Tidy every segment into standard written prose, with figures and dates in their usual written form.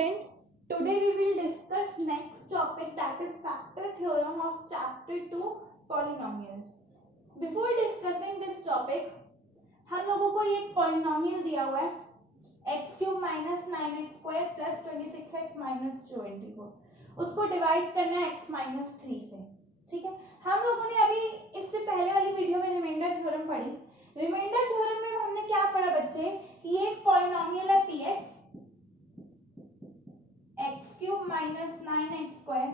students, today we will discuss next topic, that is factor theorem of chapter 2 polynomials. Before discussing this topic, हम लोगों को ये polynomial दिया हुआ है x cube minus 9x square plus 26x minus 24, उसको divide करना है x minus 3 से. ठीक है, हम लोगों ने अभी इससे पहले वाली वीडियो में रिमाइंडर थ्योरम पढ़ी. रिमाइंडर थ्योरम में हमने क्या पढ़ा बच्चे कि ये एक पॉलिनोमियल है px, x cube minus 9x square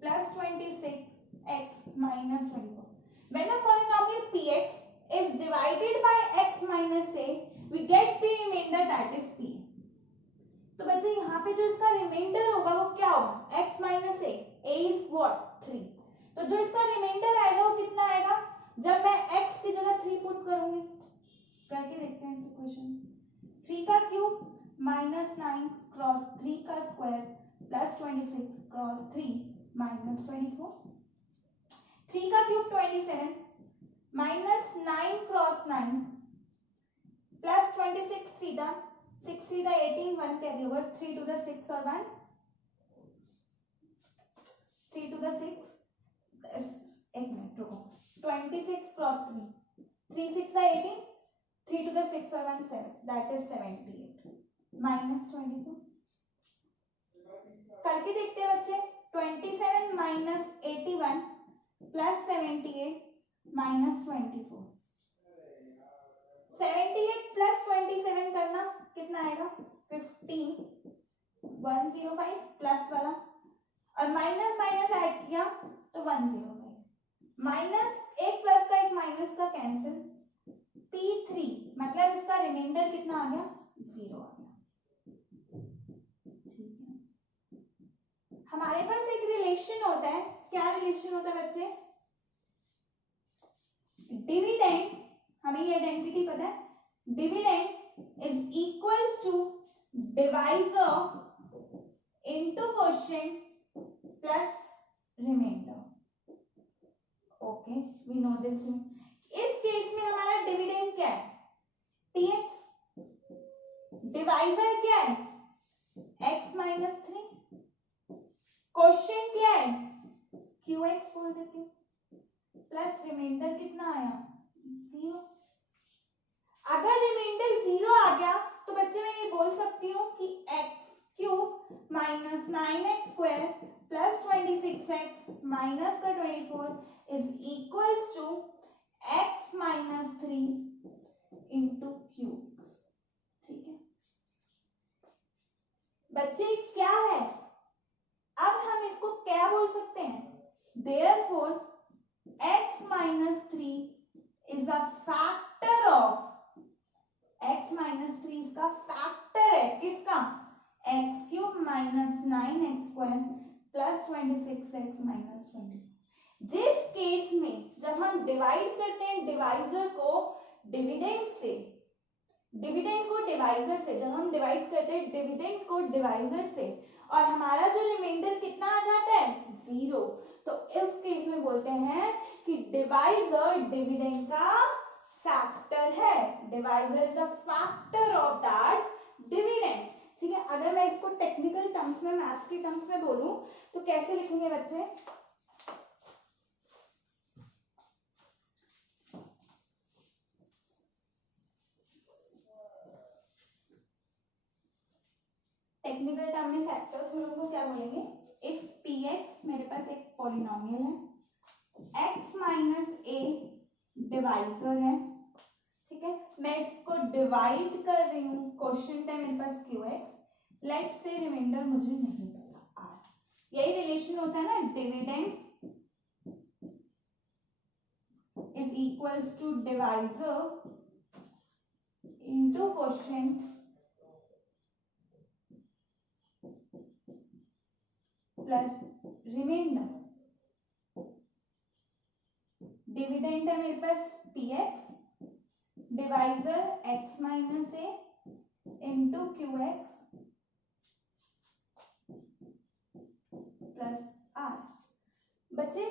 plus 26x minus 24. When a polynomial px is divided by x minus a, we get the remainder, that is p. तो बच्चे यहाँ पे जो इसका रिमाइंडर होगा वो क्या होगा, x minus a is what 3. तो जो इसका रिमाइंडर आएगा वो कितना आएगा, जब मैं x की जगह 3 पुट करूंगी, करके देखते हैं इस इक्वेशन. 3 का क्यूब माइनस 9 क्रॉस 3 का स्क्वायर प्लस 26 क्रॉस 3 माइनस 24. 3 का क्यूब 27 माइनस 9 क्रॉस 9 प्लस 26 सीधा 6 सीधा 18, 1 कैरी होगा, 3 to the 6 और 1 3 to the 6, एक मिनट रुको, 26 क्रॉस 3 3 6 18, 3 to the 6 और 1 7, that is 78 माइनस 24. करके देखते हैं बच्चे, 27 माइनस 81 प्लस 78 माइनस 24. 78 प्लस 27 करना कितना आएगा, 15 105 प्लस वाला, और माइनस माइनस ऐड किया तो 105. माइनस एक प्लस का एक माइनस का कैंसिल, P3 मतलब इसका रिमाइंडर कितना आ गया, 0 आ गया. ठीक है, हमारे पास एक रिलेशन होता है. क्या रिलेशन होता है बच्चे, डिविडेंड, हमें ये आइडेंटिटी पता है, dividend is equals to divisor into quotient plus remainder. Okay, we know this. इस केस में हमारा डिविडेंड क्या है, px, डिवाइजर क्या है, x माइनस 3, क्वोशिएंट क्या है, qx बोल देती हूँ, प्लस रिमाइंडर कितना आया, 0. अगर रिमाइंडर 0 आ गया तो बच्चे मैं ये बोल सकती हूँ कि x cube minus 9x square plus 26x minus का 24 is equals to x minus 3 into cube. ठीक है बच्चे, क्या है, अब हम इसको क्या बोल सकते हैं, therefore x minus 3 is a factor of, x minus 3 इसका फैक्टर है किसका, x cube minus 9x square plus 26x minus 24. जिस केस में जब हम डिवाइड करते हैं डिवाइजर को डिविडेंड से, डिविडेंड को डिवाइजर से, जब हम डिवाइड करते हैं डिविडेंड को डिवाइजर से और हमारा जो रिमाइंडर कितना आ जाता है, 0, तो इस केस में बोलते हैं कि डिवाइजर डिविडेंड का फैक्टर है. Divisor is a factor of that dividend. ठीक है, अगर मैं इसको टेक्निकल टर्म्स में, मैथ्स के टर्म्स में बोलूं तो कैसे लिखेंगे बच्चे, टेक्निकल टर्म में फैक्टर थ्योरम को क्या बोलेंगे, इफ px मेरे पास एक पॉलिनोमियल है, x माइनस a डिवाइजर है. ठीक है, मैं इसको डिवाइड कर रही हूँ, क्वोशिएंट है मेरे पास qx, लेट्स से रिमाइंडर मुझे नहीं पता r. यही रिलेशन होता है ना, dividend is equals to divisor into quotient plus remainder. Dividend है मेरे पास px, divisor x minus a into qx plus r. बच्चे,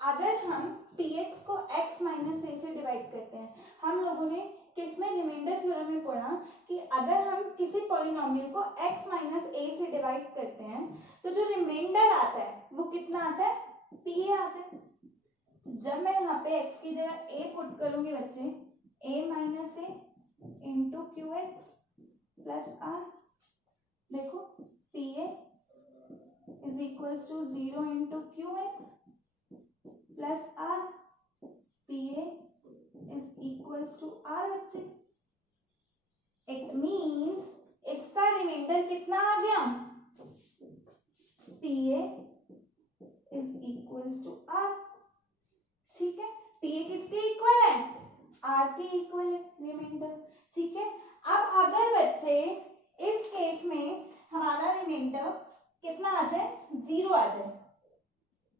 अगर हम px को x माइनस a से डिवाइड करते हैं, हम लोगों ने किसमें, रिमाइंडर थ्योरम में पढ़ा कि अगर हम किसी पॉलिनोमियल को x माइनस a से डिवाइड कितना आता है, पी ए आता है। जब मैं यहाँ पे x की जगह a पुट करूंगी बच्चे, a minus A into Q x plus R, देखो P A is equal to 0 into Q x plus R, P A is equal to R बच्चे। इट मीन्स इसका रिमाइंडर कितना आ गया, P A is equal to R. ठीक है, P A किसके equal है, आर के इक्वल है रिमाइंडर। ठीक है, अब अगर बच्चे इस केस में हमारा रिमाइंडर कितना आ जाए, 0 आ जाए,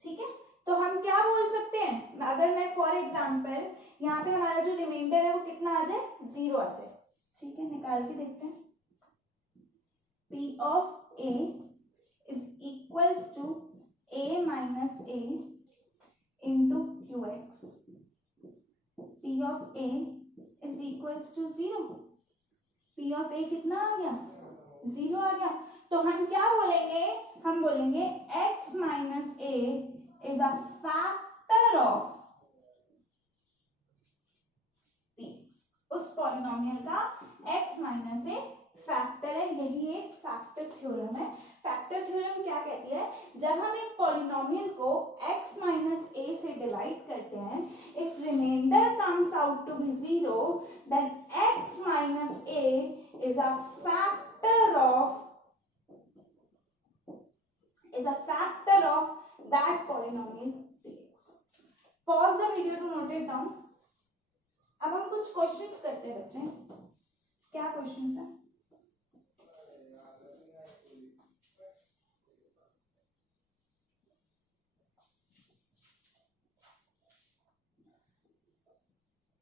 ठीक है, तो हम क्या बोल सकते हैं, अगर मैं फॉर एग्जांपल यहाँ पे हमारा जो रिमाइंडर है वो कितना आ जाए, 0 आ जाए। ठीक है, निकाल के देखते हैं। P of A is equals to A minus A into Q x. P of A is equals to 0। P of A कितना आ गया, 0 आ गया। तो हम क्या बोलेंगे, हम बोलेंगे x minus A is a factor of P। उस पॉलिनोमियल का x माइनस A फैक्टर है, यही एक फैक्टर थ्योरम है। फैक्टर थ्योरम क्या कहती है, जब हम एक पॉलिनोमियल को x माइनस a से डिवाइड करते हैं, if remainder comes out to be 0, then x minus a is a factor of that polynomial px। Pause the video to note it down. अब हम कुछ क्वेश्चंस करते हैं बच्चे। क्या क्वेश्चंस है,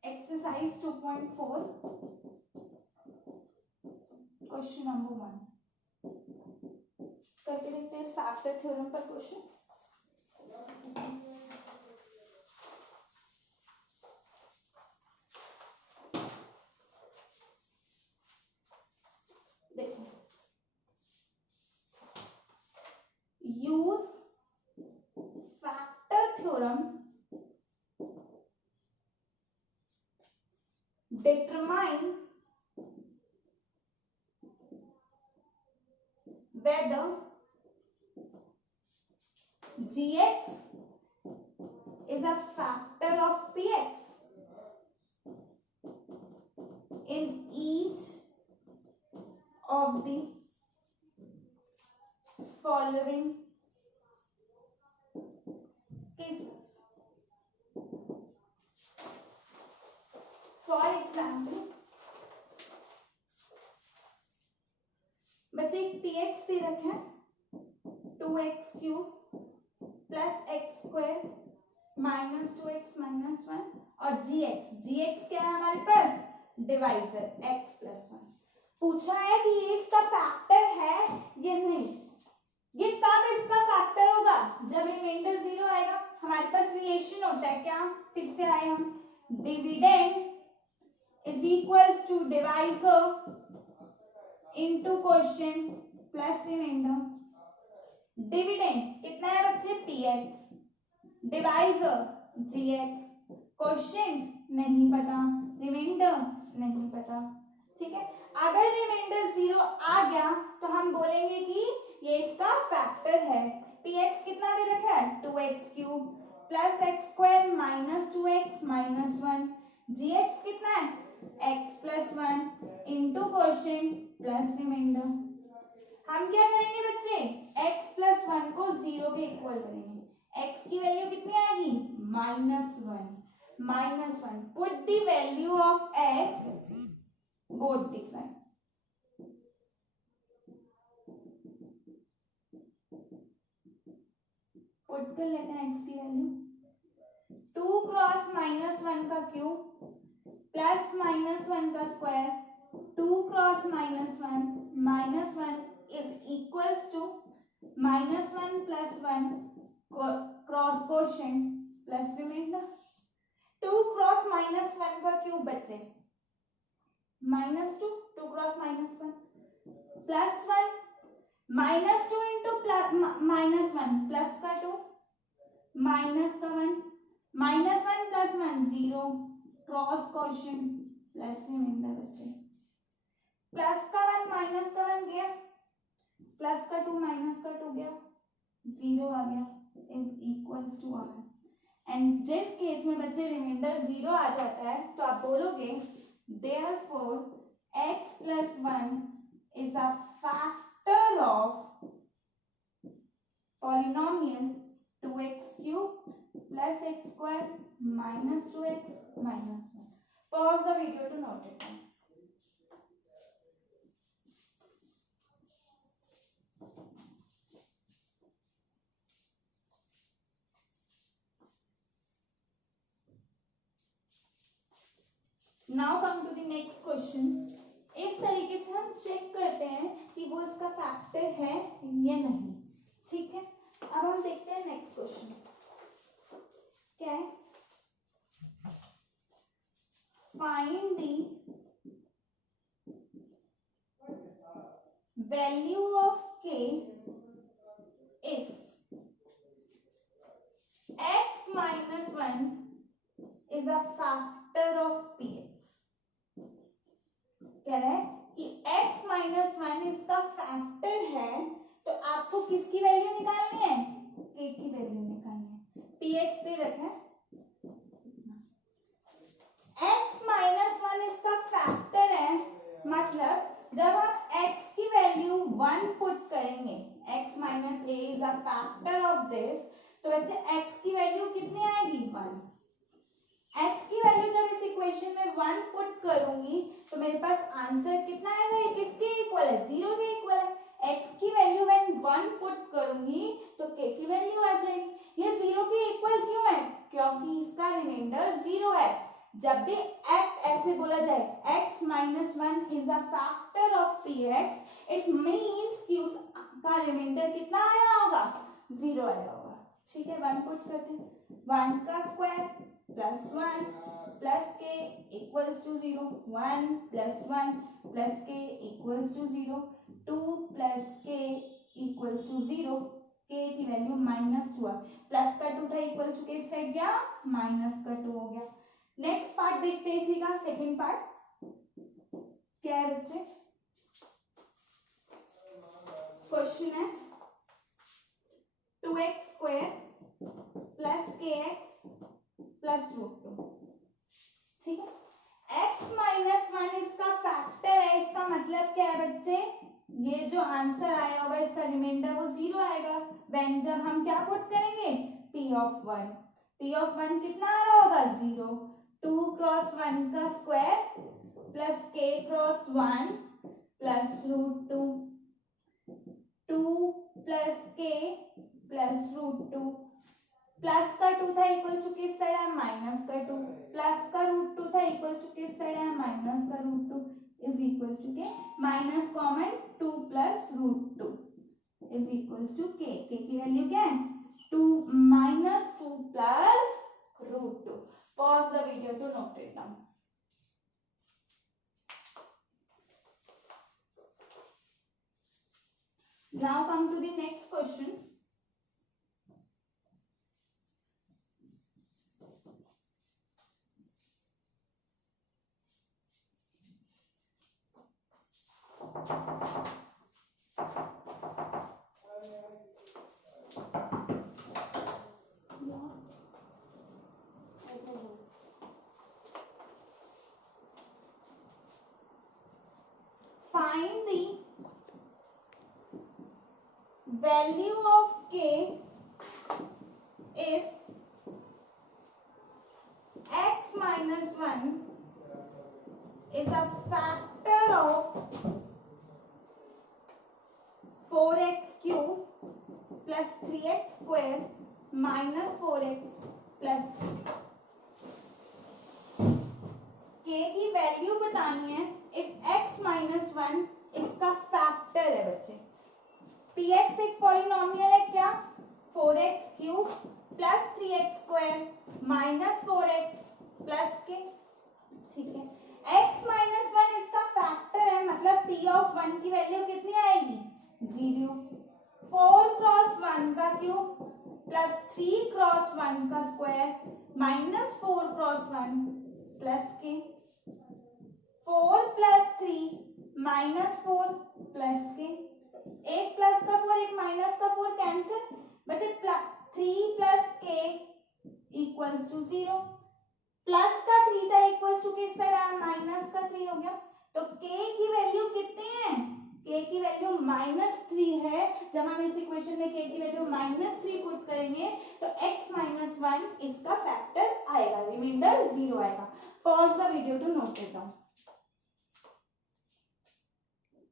एक्सरसाइज 2.4 क्वेश्चन नंबर 1 करके देखते हैं। फैक्टर थ्योरम पर क्वेश्चन। देखो, use factor theorem determine whether gx is a factor of px in each of the following cases. For example, बच्चे px दे रखे हैं 2x cube plus x square minus 2x minus 1 और gx क्या है हमारे पास, divisor x plus 1। पूछा है कि ये इसका फैक्टर है या नहीं। ये कब इसका फैक्टर होगा, जब रिमाइंडर 0 आएगा। हमारे पास रिलेशन होता है क्या, फिर से आए हम, dividend is equals to divisor into quotient plus remainder. Dividend कितना है बच्चे, px, डिवाइजर gx, क्वोशिएंट नहीं पता, रिमाइंडर नहीं पता। ठीक है, अगर रिमाइंडर 0 आ गया तो हम बोलेंगे कि ये इसका फैक्टर है। px कितना दे रखा है, 2x cube plus x square minus 2x minus 1, gx कितना है, x plus 1 into quotient plus remainder. हम क्या करेंगे बच्चे, x प्लस 1 को 0 के इक्वल करेंगे। x की वैल्यू कितनी आएगी, -1। Put the value of x both the side. Put कर लेते हैं x की वैल्यू, 2 क्रॉस -1 का क्यूब प्लस -1 का square, 2 cross -1 is equals to -1 plus 1 cross quotient plus remainder. 2 cross -1 का क्यूब बच्चे -2, 2 क्रॉस -1 प्लस 1 -2 इंटू -1 प्लस का 2 माइनस का 1, -1 + 1 0, क्रॉस क्वेश्चन प्लस रिमाइंडर बच्चे, प्लस का 1 माइनस का 1 गया, प्लस का 2 माइनस का 2 गया, 0 आ गया, is equals to r. And जिस केस में बच्चे रिमाइंडर 0 आ जाता है तो आप बोलोगे therefore x + 1 is a factor of polynomial 2x³ + x² - 2x - 1। Pause the video to note it down. Now come to the next question. इस तरीके से हम चेक करते हैं कि वो इसका फैक्टर है या नहीं। ठीक है, अब हम देखते हैं नेक्स्ट क्वेश्चन क्या है। Find the value of k if x - 1 is a factor of px। कह रहा है कि x - 1 इसका फैक्टर है, तो आपको किसकी वैल्यू निकालनी है, k की वैल्यू निकालनी है। px दे रखा है, x - 1 इसका फैक्टर है, मतलब जब हम x की वैल्यू 1 पुट करेंगे, x - a is a factor of this, तो बच्चे x की वैल्यू कितनी आएगी 1। x की वैल्यू जब इस इक्वेशन में 1 पुट करूंगी तो मेरे पास आंसर कितना आएगा, ये किसके इक्वल है, 0 के इक्वल है। x की वैल्यू व्हेन 1 पुट करूंगी तो k की वैल्यू आ जाएगी। ये 0 के इक्वल क्यों है, क्योंकि इसका रिमाइंडर 0 है। जब भी x ऐसे बोला जाए x - 1 is a factor of px, it means कि उसका रिमाइंडर कितना आया होगा, 0 आया होगा। ठीक है, 1 पुट करते हैं, 1 का square plus 1 plus k equals to 0, 1 + 1 + k equals to 0, 2 + k equals to 0, k की वैल्यू -2 है, प्लस का 2 था इक्वल्स टू k साइड गया, माइनस का 2 हो गया। नेक्स्ट पार्ट देखते हैं इसी का, सेकंड पार्ट क्या है बच्चे। क्वेश्चन है 2x² + kx + √2। ठीक है, x - 1 इसका फैक्टर है, इसका मतलब क्या है बच्चे, ये जो आंसर आया होगा इसका रिमाइंडर वो 0 आएगा व्हेन जब हम क्या पुट करेंगे, p(1). p(1) कितना आ रहा होगा, 0। 2 × 1 का square plus k × 1 plus √2, 2 + k plus √2, plus का 2 था इक्वल टू किस साइड है, माइनस का 2, प्लस का √2 था इक्वल टू किस साइड है, माइनस का √2 is equal to k, minus common 2 + √2 is equal to k। k की वैल्यू क्या है, 2 - 2 + √2। Pause the video to note it down. Now come to the next question. Find the value of k if x - 1 is a factor of 4x³ + 3x² - 4x + k की value बतानी है if x - 1 इसका factor है बच्चे। px एक polynomial है क्या, 4x³ + 3x² - 4x + k। ठीक है, x - 1 इसका फैक्टर है, मतलब p(1) की वैल्यू कितनी आएगी, 0। 4 × 1 का क्यूब प्लस 3 क्रॉस 1 का स्क्वायर माइनस 4 क्रॉस 1 प्लस के 4 प्लस 3 माइनस 4 प्लस के एक प्लस का 4 एक माइनस का 4 कैंसिल बचे 3 प्लस के इक्वल्स टू 0 प्लस का 3 था इक्वल्स टू किस साइड आया माइनस का 3 हो गया तो k की वैल्यू कितनी है k की वैल्यू -3 है जब हम इस इक्वेशन में k की वैल्यू -3 पुट करेंगे तो x -1 इसका फैक्टर आएगा रिमाइंडर 0 आएगा pause the video to note it down